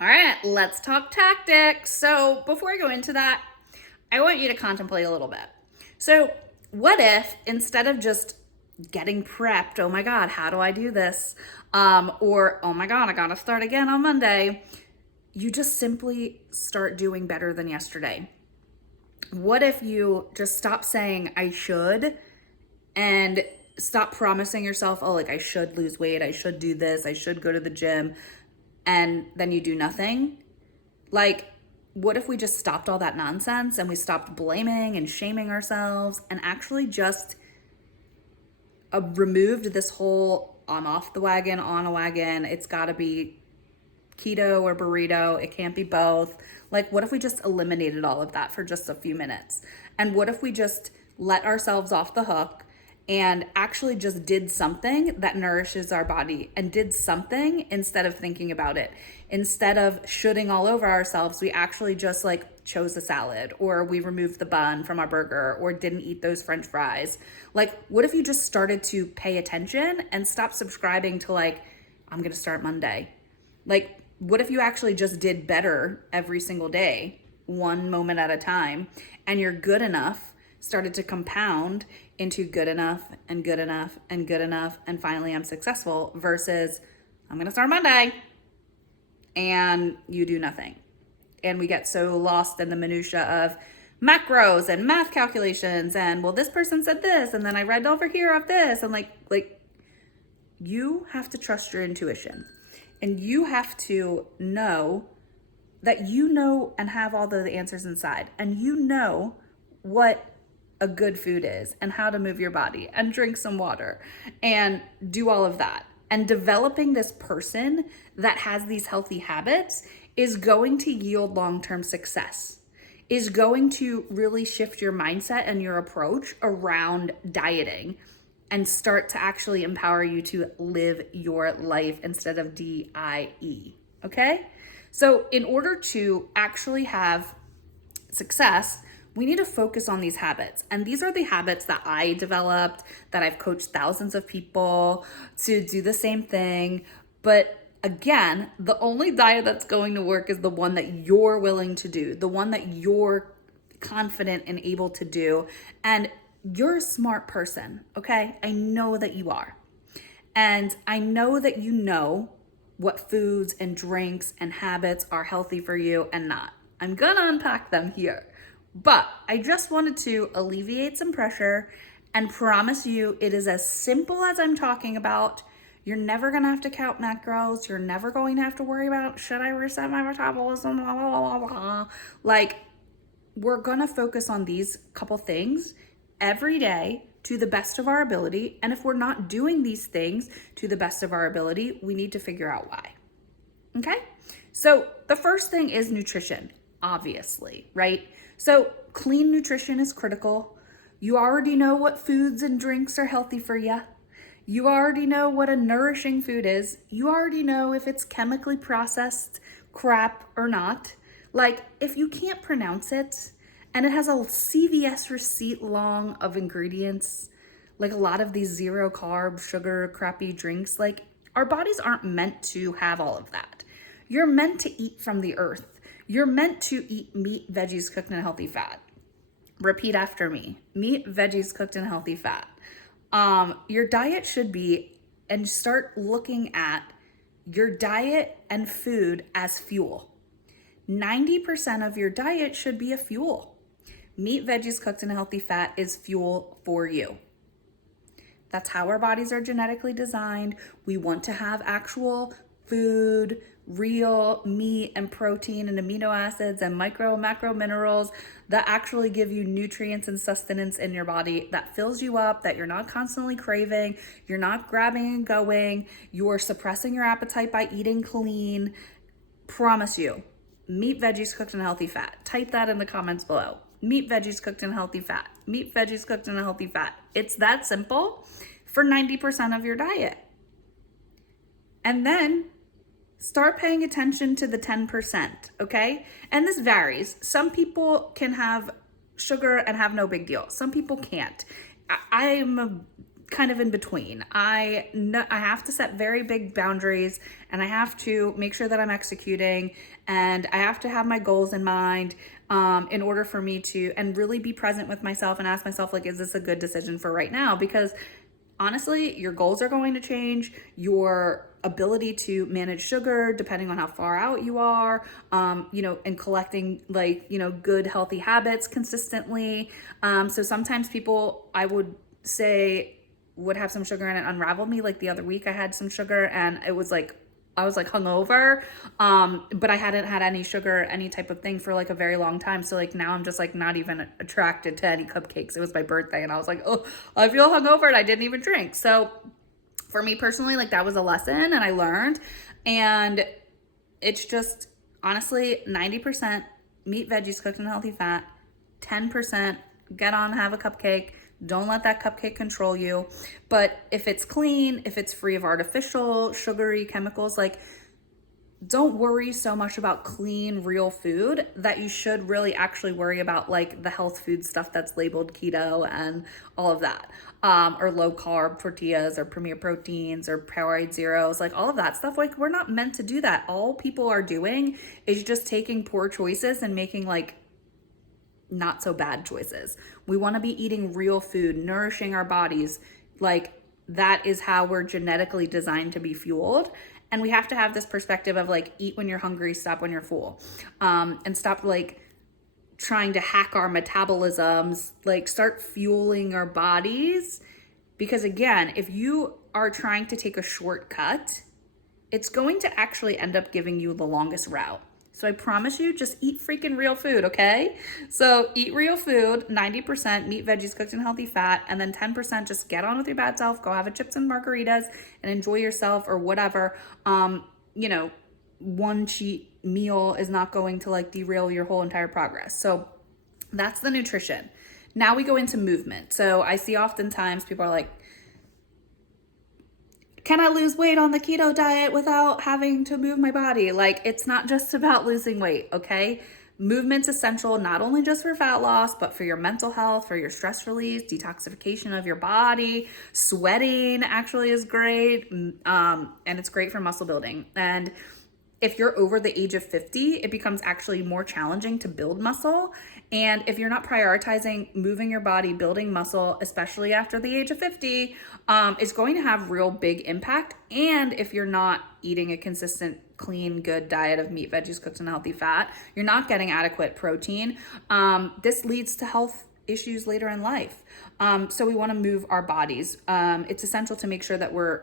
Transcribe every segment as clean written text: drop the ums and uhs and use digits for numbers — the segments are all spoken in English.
All right, let's talk tactics. So before I go into that, I want you to contemplate a little bit. So, what if instead of just getting prepped, oh my God, how do I do this? Or, oh my God, I gotta start again on Monday, you just simply start doing better than yesterday? What if you just stop saying, I should, and stop promising yourself, oh, like I should lose weight, I should do this, I should go to the gym, and then you do nothing? Like, what if we just stopped all that nonsense and we stopped blaming and shaming ourselves and actually just removed this whole I'm off the wagon, on a wagon, it's gotta be keto or burrito, it can't be both. Like, what if we just eliminated all of that for just a few minutes? And what if we just let ourselves off the hook and actually just did something that nourishes our body and did something instead of thinking about it? Instead of shooting all over ourselves, we actually just like chose a salad, or we removed the bun from our burger, or didn't eat those French fries. Like, what if you just started to pay attention and stop subscribing to like, I'm gonna start Monday? Like, what if you actually just did better every single day, one moment at a time, and your good enough started to compound into good enough and good enough and good enough, and finally I'm successful, versus I'm gonna start Monday and you do nothing. And we get so lost in the minutia of macros and math calculations and, well, this person said this and then I read over here of this, and like you have to trust your intuition. And you have to know that you know and have all the answers inside. And you know what a good food is and how to move your body and drink some water and do all of that. And developing this person that has these healthy habits is going to yield long-term success, is going to really shift your mindset and your approach around dieting and start to actually empower you to live your life instead of DIE, okay? So in order to actually have success, we need to focus on these habits. And these are the habits that I developed, that I've coached thousands of people to do the same thing. But again, the only diet that's going to work is the one that you're willing to do, the one that you're confident and able to do. And you're a smart person, okay? I know that you are. And I know that you know what foods and drinks and habits are healthy for you and not. I'm gonna unpack them here. But I just wanted to alleviate some pressure and promise you it is as simple as I'm talking about. You're never gonna have to count macros. You're never going to have to worry about, should I reset my metabolism, blah, blah, blah, blah. Like, we're gonna focus on these couple things every day to the best of our ability. And if we're not doing these things to the best of our ability, we need to figure out why. Okay? So the first thing is nutrition, obviously, right? So clean nutrition is critical. You already know what foods and drinks are healthy for you. You already know what a nourishing food is. You already know if it's chemically processed crap or not. Like, if you can't pronounce it, and it has a CVS receipt long of ingredients, like a lot of these zero carb, sugar, crappy drinks, like, our bodies aren't meant to have all of that. You're meant to eat from the earth. You're meant to eat meat, veggies cooked in healthy fat. Repeat after me: meat, veggies cooked in healthy fat. Your diet should be, and start looking at your diet and food as fuel. 90% of your diet should be a fuel. Meat, veggies cooked in healthy fat is fuel for you. That's how our bodies are genetically designed. We want to have actual food, real meat and protein and amino acids and micro and macro minerals that actually give you nutrients and sustenance in your body, that fills you up, that you're not constantly craving, you're not grabbing and going, you're suppressing your appetite by eating clean. Promise you, meat, veggies cooked in healthy fat. Type that in the comments below. Meat, veggies cooked in healthy fat. Meat, veggies cooked in a healthy fat. It's that simple for 90% of your diet. And then start paying attention to the 10%, okay? And this varies. Some people can have sugar and have no big deal. Some people can't. I'm kind of in between. I have to set very big boundaries, and I have to make sure that I'm executing, and I have to have my goals in mind in order for me to, and really be present with myself and ask myself, like, is this a good decision for right now? Because honestly, your goals are going to change. Your ability to manage sugar, depending on how far out you are, and collecting good healthy habits consistently. So sometimes people, I would say, would have some sugar and it unraveled me. Like the other week I had some sugar and it was like, I was like hungover, but I hadn't had any sugar, any type of thing for like a very long time. So like now I'm just like not even attracted to any cupcakes. It was my birthday and I was like, oh, I feel hungover and I didn't even drink. So for me personally, like that was a lesson and I learned. And it's just honestly 90% meat, veggies, cooked in healthy fat, 10% get on, have a cupcake. Don't let that cupcake control you. But if it's clean, if it's free of artificial, sugary chemicals, like don't worry so much about clean, real food that you should really actually worry about like the health food stuff that's labeled keto and all of that. Or low carb tortillas or premier proteins or Powerade zeros, like all of that stuff. Like we're not meant to do that. All people are doing is just taking poor choices and making like not so bad choices. We want to be eating real food, nourishing our bodies. Like that is how we're genetically designed to be fueled. And we have to have this perspective of like, eat when you're hungry, stop when you're full. And stop like trying to hack our metabolisms, like start fueling our bodies. Because again, if you are trying to take a shortcut, it's going to actually end up giving you the longest route. So I promise you, just eat freaking real food, okay? So eat real food, 90% meat, veggies, cooked in healthy fat, and then 10% just get on with your bad self, go have a chips and margaritas and enjoy yourself or whatever. One cheat meal is not going to like derail your whole entire progress. So that's the nutrition. Now we go into movement. So I see oftentimes people are like, can I lose weight on the keto diet without having to move my body? Like, it's not just about losing weight, okay? Movement's essential, not only just for fat loss, but for your mental health, for your stress release, detoxification of your body. Sweating actually is great, and it's great for muscle building. And if you're over the age of 50, it becomes actually more challenging to build muscle. And if you're not prioritizing moving your body, building muscle, especially after the age of 50, it's going to have real big impact. And if you're not eating a consistent, clean, good diet of meat, veggies, cooked in healthy fat, you're not getting adequate protein. This leads to health issues later in life. So we want to move our bodies. It's essential to make sure that we're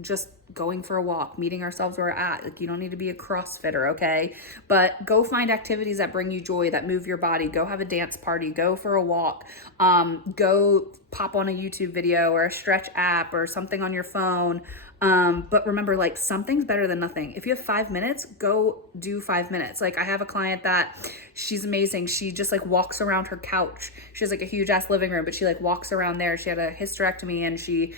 just going for a walk, meeting ourselves where we're at. Like you don't need to be a CrossFitter, okay? But go find activities that bring you joy, that move your body. Go have a dance party, go for a walk, go pop on a YouTube video or a stretch app or something on your phone. But remember, like something's better than nothing. If you have 5 minutes, go do 5 minutes. Like I have a client that she's amazing. She just like walks around her couch. She has like a huge ass living room, but she like walks around there. She had a hysterectomy and she,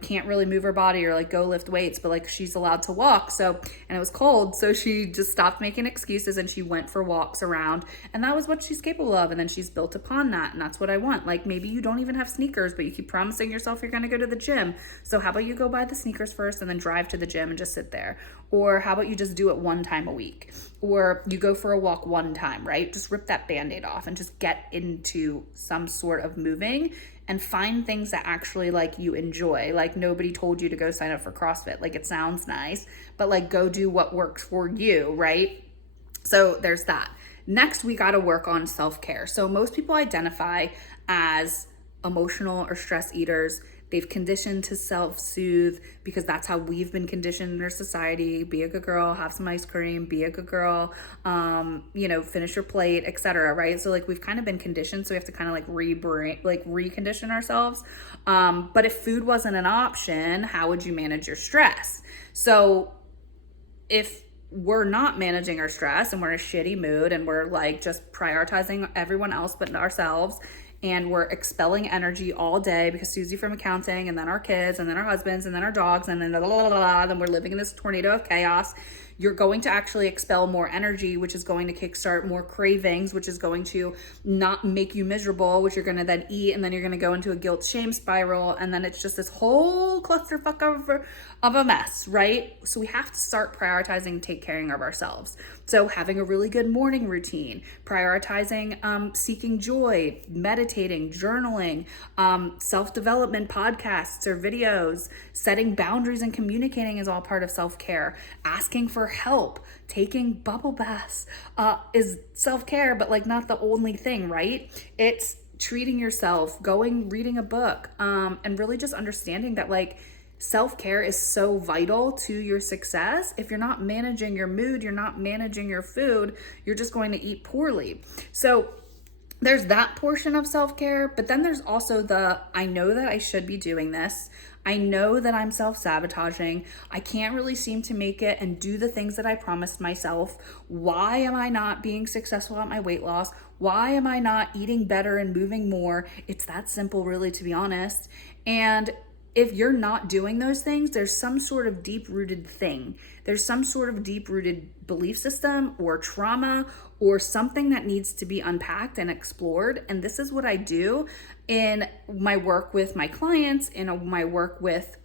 can't really move her body or like go lift weights, but like she's allowed to walk. So, and it was cold. So she just stopped making excuses and she went for walks around, and that was what she's capable of. And then she's built upon that. And that's what I want. Like maybe you don't even have sneakers, but you keep promising yourself you're going to go to the gym. So how about you go buy the sneakers first and then drive to the gym and just sit there? Or how about you just do it one time a week? Or you go for a walk one time, right? Just rip that Band-Aid off and just get into some sort of moving and find things that actually like you enjoy. Like nobody told you to go sign up for CrossFit. Like it sounds nice, but like go do what works for you, right? So there's that. Next, we got to work on self-care. So most people identify as emotional or stress eaters. They've conditioned to self-soothe because that's how we've been conditioned in our society. Be a good girl, have some ice cream, be a good girl, finish your plate, etc. Right? So like we've kind of been conditioned, so we have to kind of like recondition ourselves. But if food wasn't an option, how would you manage your stress? So if we're not managing our stress and we're in a shitty mood and we're like just prioritizing everyone else but ourselves, and we're expelling energy all day because Susie from accounting and then our kids and then our husbands and then our dogs and then then we're living in this tornado of chaos, You're going to actually expel more energy, which is going to kickstart more cravings, which is going to not make you miserable, which you're going to then eat, and then you're going to go into a guilt shame spiral, and then it's just this whole clusterfuck of a mess, right? So we have to start prioritizing take caring of ourselves. So having a really good morning routine, prioritizing seeking joy, meditating, journaling, self-development podcasts or videos, setting boundaries and communicating is all part of self-care. Asking for help, taking bubble baths is self-care, but like not the only thing, right? It's treating yourself, reading a book, and really just understanding that like self-care is so vital to your success. If you're not managing your mood, you're not managing your food, you're just going to eat poorly. So there's that portion of self-care, but then there's also I know that I should be doing this. I know that I'm self-sabotaging. I can't really seem to make it and do the things that I promised myself. Why am I not being successful at my weight loss? Why am I not eating better and moving more? It's that simple, really, to be honest. And if you're not doing those things, there's some sort of deep-rooted thing. There's some sort of deep-rooted belief system or trauma or something that needs to be unpacked and explored. And this is what I do in my work with my clients, in my work with,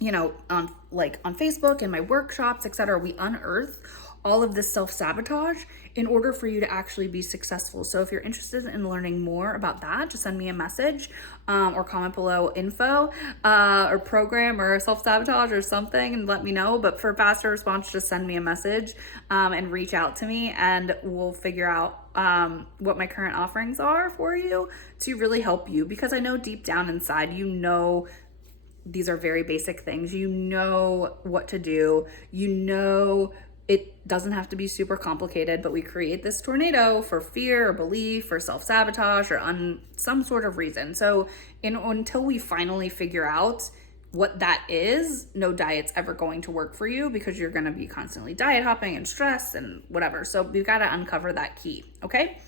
on Facebook and my workshops, etc. We unearth all of this self-sabotage in order for you to actually be successful. So if you're interested in learning more about that, just send me a message or comment below info or program or self-sabotage or something and let me know. But for faster response, just send me a message and reach out to me, and we'll figure out what my current offerings are for you to really help you, because I know deep down inside, these are very basic things. You know what to do. It doesn't have to be super complicated, but we create this tornado for fear or belief or self-sabotage or some sort of reason. So until we finally figure out what that is, no diet's ever going to work for you, because you're going to be constantly diet hopping and stressed and whatever. So we've got to uncover that key. Okay.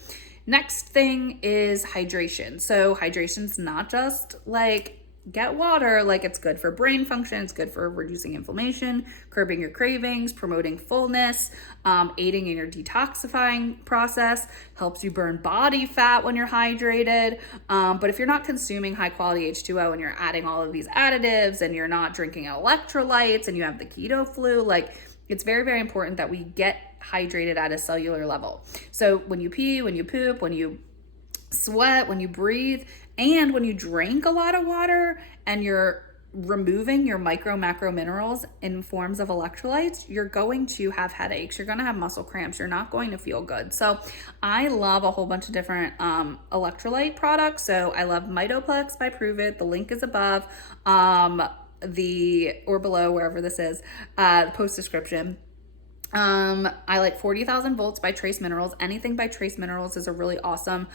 Next thing is hydration. So hydration's not just like get water, like it's good for brain function, it's good for reducing inflammation, curbing your cravings, promoting fullness, aiding in your detoxifying process, helps you burn body fat when you're hydrated. But if you're not consuming high quality H2O and you're adding all of these additives and you're not drinking electrolytes and you have the keto flu, like it's very, very important that we get hydrated at a cellular level. So when you pee, when you poop, when you sweat, when you breathe, and when you drink a lot of water and you're removing your macro minerals in forms of electrolytes, you're going to have headaches, you're going to have muscle cramps, you're not going to feel good. So I love a whole bunch of different electrolyte products. So I love Mitoplex by Prove It. The link is above or below, wherever this is, the post description. I like 40,000 volts by Trace Minerals. Anything by Trace Minerals is a really awesome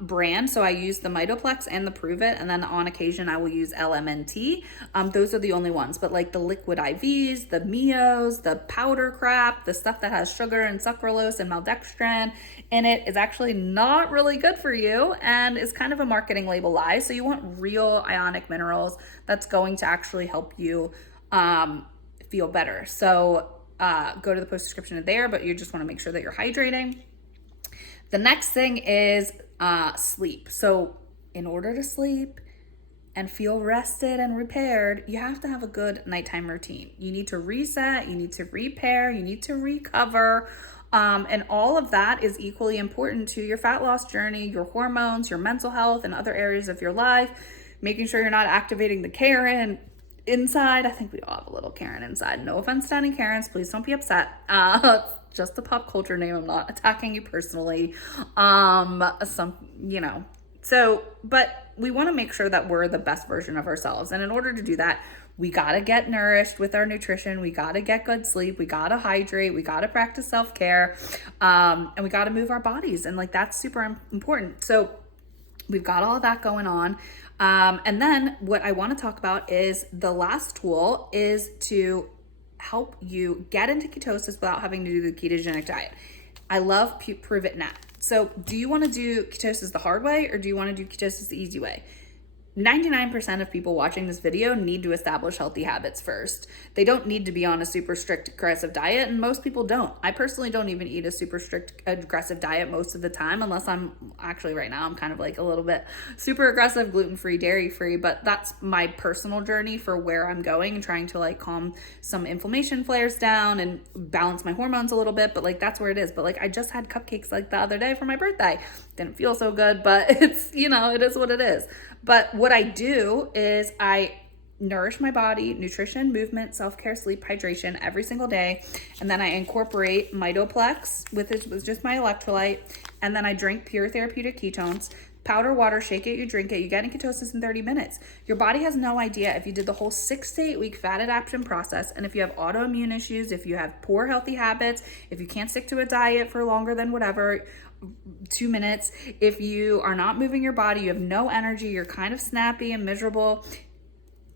brand. So I use the Mitoplex and the Prove It, and then on occasion I will use LMNT. Those are the only ones, but like the liquid IVs, the Mios, the powder crap, the stuff that has sugar and sucralose and maltodextrin in it is actually not really good for you and is kind of a marketing label lie. So you want real ionic minerals that's going to actually help you feel better. So go to the post description there, but you just want to make sure that you're hydrating. The next thing is sleep. So in order to sleep and feel rested and repaired, you have to have a good nighttime routine. You need to reset, you need to repair, you need to recover. And all of that is equally important to your fat loss journey, your hormones, your mental health, and other areas of your life. Making sure you're not activating the Karen inside. I think we all have a little Karen inside. No offense to any Karens, please don't be upset. It's just a pop culture name. I'm not attacking you personally. But we want to make sure that we're the best version of ourselves. And in order to do that, we got to get nourished with our nutrition. We got to get good sleep. We got to hydrate. We got to practice self-care. And we got to move our bodies. And like, that's super important. So we've got all of that going on. And then what I want to talk about is the last tool is to help you get into ketosis without having to do the ketogenic diet. I love Prove It Net. So do you want to do ketosis the hard way, or do you want to do ketosis the easy way? 99% of people watching this video need to establish healthy habits first. They don't need to be on a super strict aggressive diet, and most people don't. I personally don't even eat a super strict aggressive diet most of the time, unless I'm actually right now I'm kind of like a little bit super aggressive, gluten-free, dairy-free, but that's my personal journey for where I'm going and trying to like calm some inflammation flares down and balance my hormones a little bit, but like that's where it is. But like I just had cupcakes like the other day for my birthday. Didn't feel so good, but it's, you know, it is what it is. But what I do is I nourish my body, nutrition, movement, self-care, sleep, hydration every single day. And then I incorporate Mitoplex with just my electrolyte. And then I drink pure therapeutic ketones. Powder water, shake it, you drink it, you get in ketosis in 30 minutes. Your body has no idea if you did the whole 6 to 8 week fat adaptation process, and if you have autoimmune issues, if you have poor healthy habits, if you can't stick to a diet for longer than whatever, 2 minutes, if you are not moving your body, you have no energy, you're kind of snappy and miserable,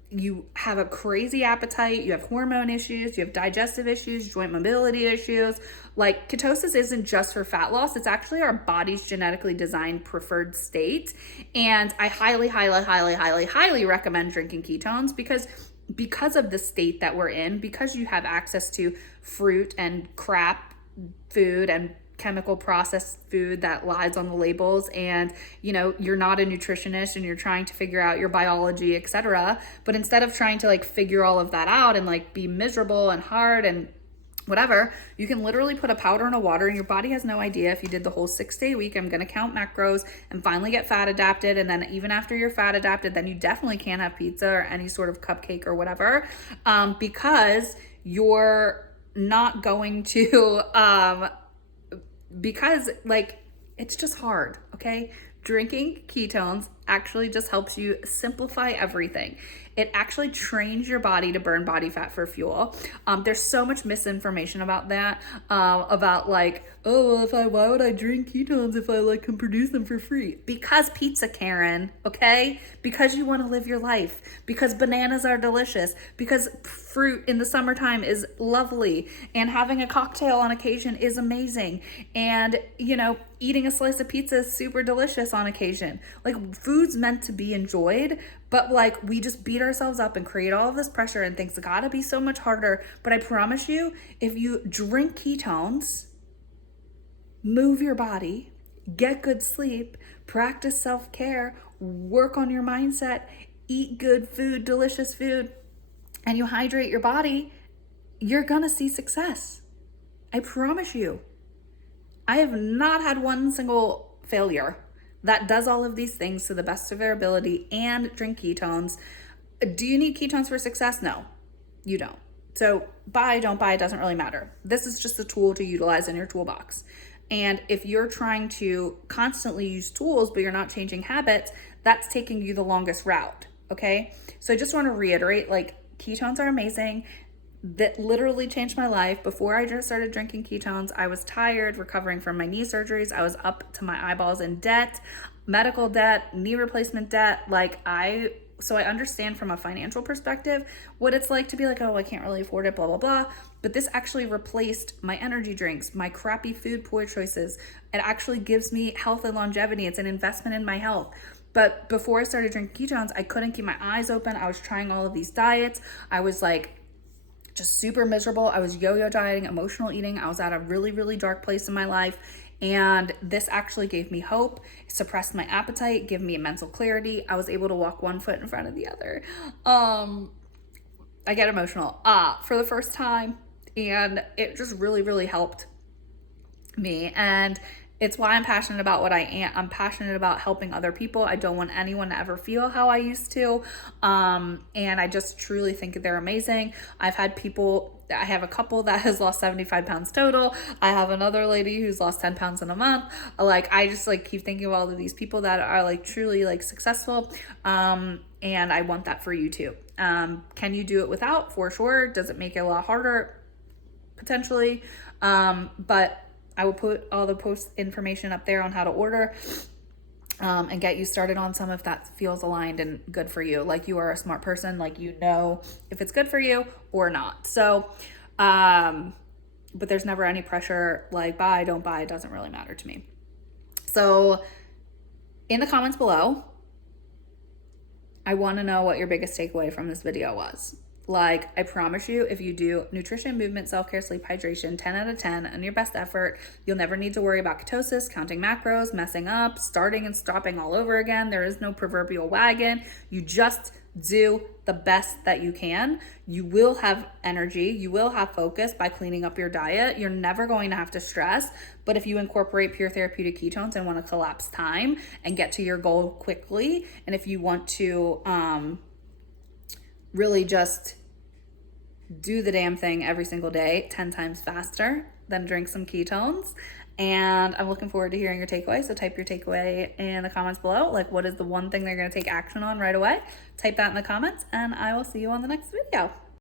you have a crazy appetite, you have hormone issues, you have digestive issues, joint mobility issues. Like ketosis isn't just for fat loss, it's actually our body's genetically designed preferred state. And I highly recommend drinking ketones because of the state that we're in, because you have access to fruit and crap food and chemical processed food that lies on the labels, and you know you're not a nutritionist and you're trying to figure out your biology, etc. But instead of trying to like figure all of that out and like be miserable and hard and whatever, you can literally put a powder in a water and your body has no idea if you did the whole 6 day week, I'm gonna count macros and finally get fat adapted. And then even after you're fat adapted, then you definitely can't have pizza or any sort of cupcake or whatever, because you're not going to because like it's just hard, okay? Drinking ketones actually just helps you simplify everything. It actually trains your body to burn body fat for fuel. There's so much misinformation about that, about like, oh, well, why would I drink ketones if I like can produce them for free? Because pizza, Karen, okay? Because you want to live your life. Because bananas are delicious. Because fruit in the summertime is lovely. And having a cocktail on occasion is amazing. And, you know, eating a slice of pizza is super delicious on occasion. Like, food's meant to be enjoyed, but like we just beat ourselves up and create all of this pressure and things gotta be so much harder. But I promise you, if you drink ketones, move your body, get good sleep, practice self-care, work on your mindset, eat good food, delicious food, and you hydrate your body, you're gonna see success. I promise you. I have not had one single failure that does all of these things to the best of their ability and drink ketones. Do you need ketones for success? No, you don't. So buy, don't buy, it doesn't really matter. This is just a tool to utilize in your toolbox. And if you're trying to constantly use tools, but you're not changing habits, that's taking you the longest route, okay? So I just want to reiterate, like, ketones are amazing. That literally changed my life. Before I just started drinking ketones, I was tired, recovering from my knee surgeries. I was up to my eyeballs in debt, medical debt, knee replacement debt. So I understand from a financial perspective what it's like to be like, oh, I can't really afford it, blah, blah, blah. But this actually replaced my energy drinks, my crappy food, poor choices. It actually gives me health and longevity. It's an investment in my health. But before I started drinking ketones, I couldn't keep my eyes open. I was trying all of these diets. I was like, just super miserable. I was yo-yo dieting, emotional eating. I was at a really, really dark place in my life. And this actually gave me hope, suppressed my appetite, gave me mental clarity. I was able to walk one foot in front of the other. I get emotional for the first time. And it just really, really helped me. And it's why I'm passionate about what I am. I'm passionate about helping other people. I don't want anyone to ever feel how I used to. And I just truly think they're amazing. I have a couple that has lost 75 pounds total. I have another lady who's lost 10 pounds in a month. Like, I just like keep thinking of all of these people that are like truly like successful. And I want that for you too. Can you do it without? For sure. Does it make it a lot harder? Potentially. But I will put all the post information up there on how to order and get you started on some if that feels aligned and good for you. Like, you are a smart person, like, you know if it's good for you or not. So, but there's never any pressure, like buy, don't buy, it doesn't really matter to me. So in the comments below, I want to know what your biggest takeaway from this video was. Like, I promise you, if you do nutrition, movement, self-care, sleep, hydration, 10 out of 10, and your best effort, you'll never need to worry about ketosis, counting macros, messing up, starting and stopping all over again. There is no proverbial wagon. You just do the best that you can. You will have energy. You will have focus by cleaning up your diet. You're never going to have to stress. But if you incorporate pure therapeutic ketones and want to collapse time and get to your goal quickly, and if you want to really just do the damn thing every single day 10 times faster, then drink some ketones. And I'm looking forward to hearing your takeaway. So type your takeaway in the comments below. Like, what is the one thing they're going to take action on right away? Type that in the comments, and I will see you on the next video.